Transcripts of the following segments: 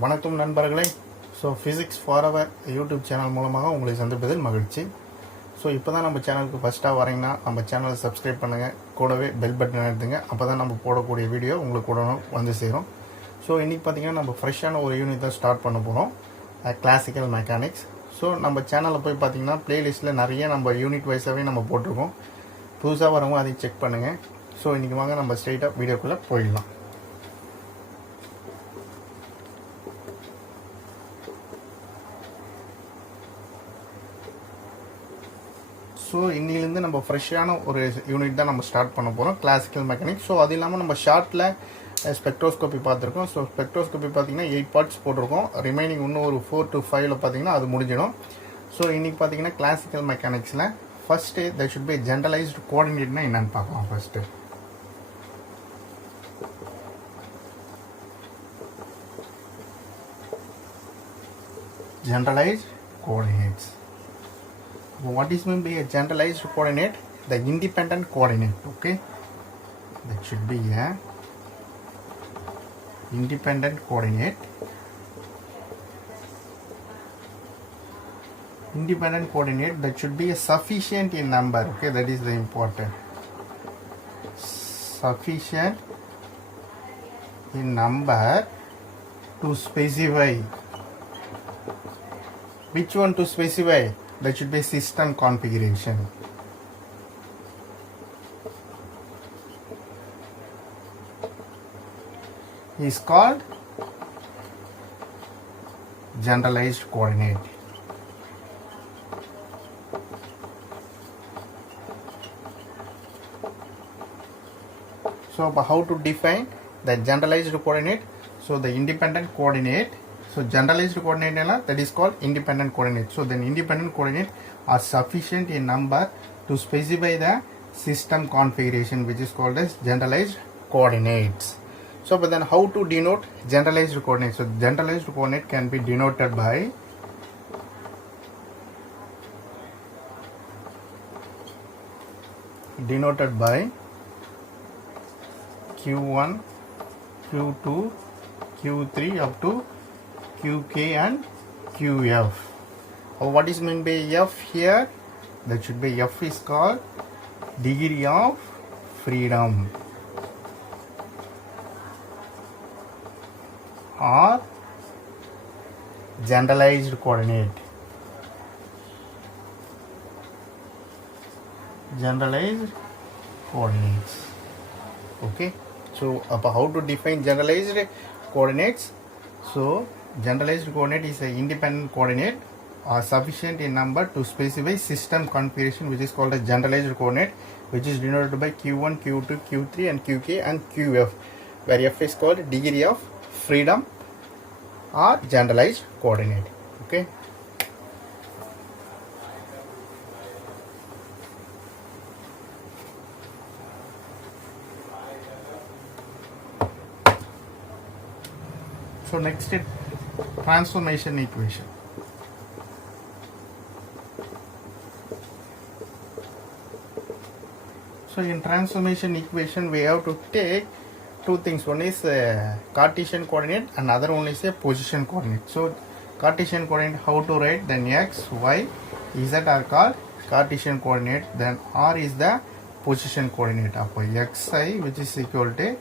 வணக்கம் நண்பர்களே. So physics for our YouTube channel மூலமாக உங்களை சந்திப்பதில் மகிழ்ச்சி. ஸோ இப்போ தான் நம்ம சேனலுக்கு ஃபஸ்ட்டாக வரீங்கன்னா நம்ம சேனலை சப்ஸ்கிரைப் பண்ணுங்கள், கூடவே பெல் பட்டன் எடுத்துங்க. அப்போ தான் நம்ம போடக்கூடிய வீடியோ உங்களுக்கு உடனே வந்து சேரும். ஸோ இன்றைக்கி பார்த்திங்கன்னா நம்ம ஃப்ரெஷ்ஷான ஒரு யூனிட் தான் ஸ்டார்ட் பண்ண போகிறோம், கிளாசிக்கல் மெக்கானிக்ஸ். ஸோ நம்ம சேனலில் போய் பார்த்திங்கன்னா ப்ளேலிஸ்ட்டில் நிறைய நம்ம யூனிட் வைஸாகவே நம்ம போட்டிருக்கோம். புதுசாக வரவங்க அதையும் செக் பண்ணுங்கள். ஸோ இன்றைக்கி வாங்க நம்ம ஸ்ட்ரெயிட்டாக வீடியோக்குள்ளே போயிடலாம். ஸோ இன்னிலேருந்து நம்ம ஃப்ரெஷ்ஷான ஒரு யூனிட் தான் நம்ம ஸ்டார்ட் பண்ண போகிறோம், கிளாசிக்கல் மெக்கானிக்ஸ். ஸோ அது இல்லாமல் நம்ம ஷார்ட்டில் ஸ்பெக்ட்ரோஸ்கோப்பி பார்த்துருக்கோம். ஸோ ஸ்பெக்ட்ரோஸ்கோப்பி பார்த்திங்கன்னா 8 பார்ட்ஸ் போட்டிருக்கோம். ரிமைனிங் இன்னும் ஒரு 4 to 5 பார்த்திங்கன்னா அது முடிஞ்சிடும். ஸோ இன்றைக்கி பார்த்திங்கன்னா கிளாசிக்கல் மெக்கானிக்ஸில் first there should be generalized கோஆர்டினேட்னா என்னென்னு பார்க்கலாம். First generalized coordinates. What is meant by a generalized coordinate? The independent coordinate. Okay, that should be a independent coordinate. Independent coordinate that should be a sufficient in number. Okay, that is the important. Sufficient in number to specify. Which one to specify? That should be system configuration. Is called generalized coordinate. So how to define the generalized coordinate? So the independent coordinate. So generalized coordinate that is called independent coordinate. So then independent coordinate are sufficient in number to specify the system configuration, which is called as generalized coordinates. So but then how to denote generalized coordinates? So generalized coordinate can be denoted by Q1, Q2, Q3 up to QK and QF. What is meant by F here? That should be F is called degree of freedom or generalized coordinate. Generalized coordinates. Okay. So how to define generalized coordinates? So generalized coordinate is an independent coordinate are sufficient in number to specify system configuration, which is called a generalized coordinate, which is denoted by Q1, Q2, Q3 and Qk and Qf, where F is called degree of freedom or generalized coordinate. Okay. So next is transformation equation. So in transformation equation we have to take two things. One is Cartesian coordinate and other one is a position coordinate. So Cartesian coordinate how to write? Then x, y, z are called Cartesian coordinate. Then r is the position coordinate of xi, which is equal to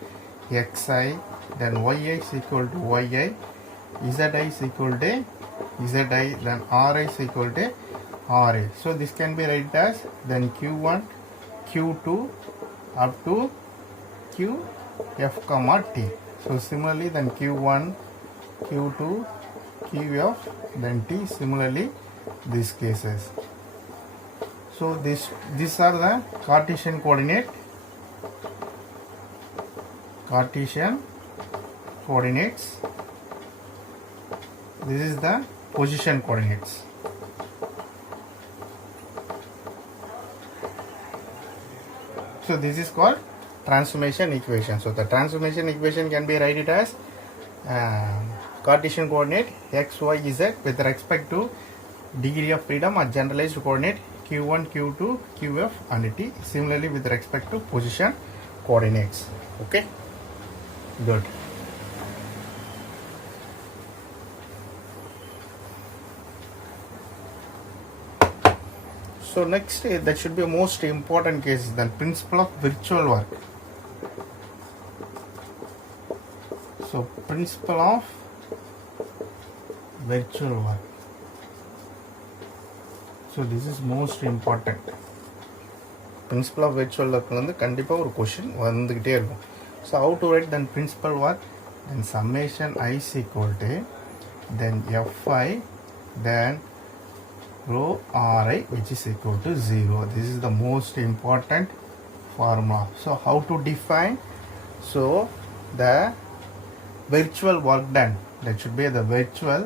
xi. Then yi is equal to yi, zi is equal to zi, then ri is equal to ra. So this can be written as then q1, q2 up to qf comma t. So similarly then q1, q2, qf, then t. Similarly these cases. So these are the Cartesian coordinate. Cartesian coordinates. This is the position coordinates. So this is called transformation equation. So the transformation equation can be written as Cartesian coordinate x, y, z with respect to degree of freedom or generalized coordinate q1, q2, qf and t. Similarly with respect to position coordinates. Okay, good. So next, that should be a most important case, then principle of virtual work. So principle of virtual work. So this is most important. Principle of virtual work வந்து கண்டிப்பா ஒரு question வந்துகிட்டே இருக்கும். So how to write then principal work? Then summation I is equal to then Fi then rho Ri which is equal to 0. This is the most important formula. So how to define? So the virtual work done, that should be the virtual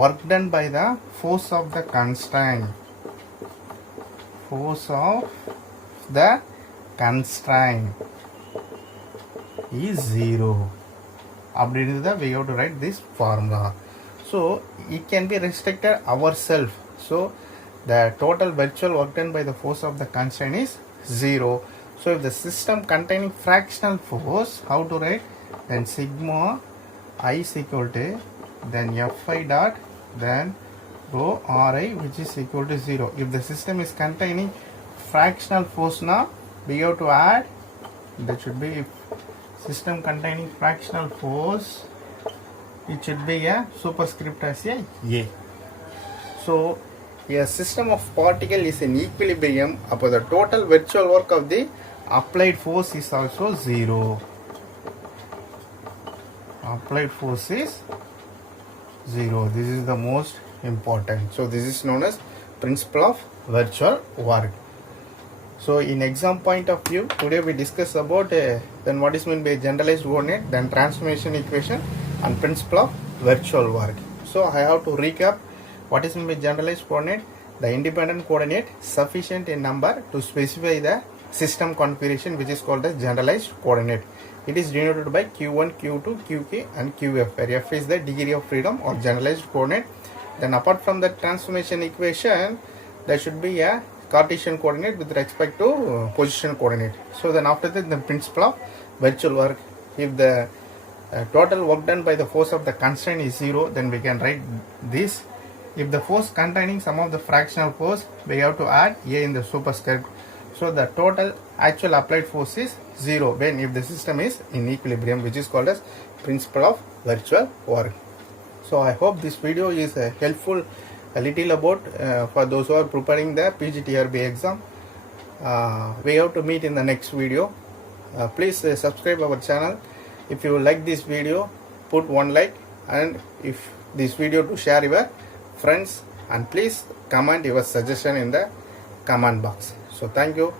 work done by the force of the constraint. Force of the constraint is 0. That we have to write this formula. So it can be restricted ourselves. So the total virtual work done by the force of the constraint is 0. So if the system containing fractional force, how to write? Then sigma I is equal to then Fi dot then rho Ri which is equal to 0. If the system is containing fractional force, now we have to add, that should be if system containing fractional force, it should be a superscript as a. So a system of particle is in equilibrium, upon the total virtual work of the applied force is also 0. Applied force is 0. This is the most important. So this is known as principle of virtual work. So in exam point of view, today we discuss about then what is meant by generalized coordinate, then transformation equation and principle of virtual work. So I have to recap what is meant by generalized coordinate. The independent coordinate sufficient in number to specify the system configuration, which is called as generalized coordinate. It is denoted by Q1, Q2, Qk and Qf, where F is the degree of freedom or generalized coordinate. Then apart from the transformation equation, there should be a Cartesian coordinate with respect to position coordinate. So then after that, the principle of virtual work. If the total work done by the force of the constraint is 0, then we can write this. If the force containing some of the fractional force, we have to add A in the superscript. So the total actual applied force is 0 when if the system is in equilibrium, which is called as principle of virtual work. So I hope this video is helpful a little about for those who are preparing the PGTRB exam. We have to meet in the next video. Please subscribe our channel. If you like this video, put one like, and if this video to share your friends, and please comment your suggestion in the comment box. So thank you.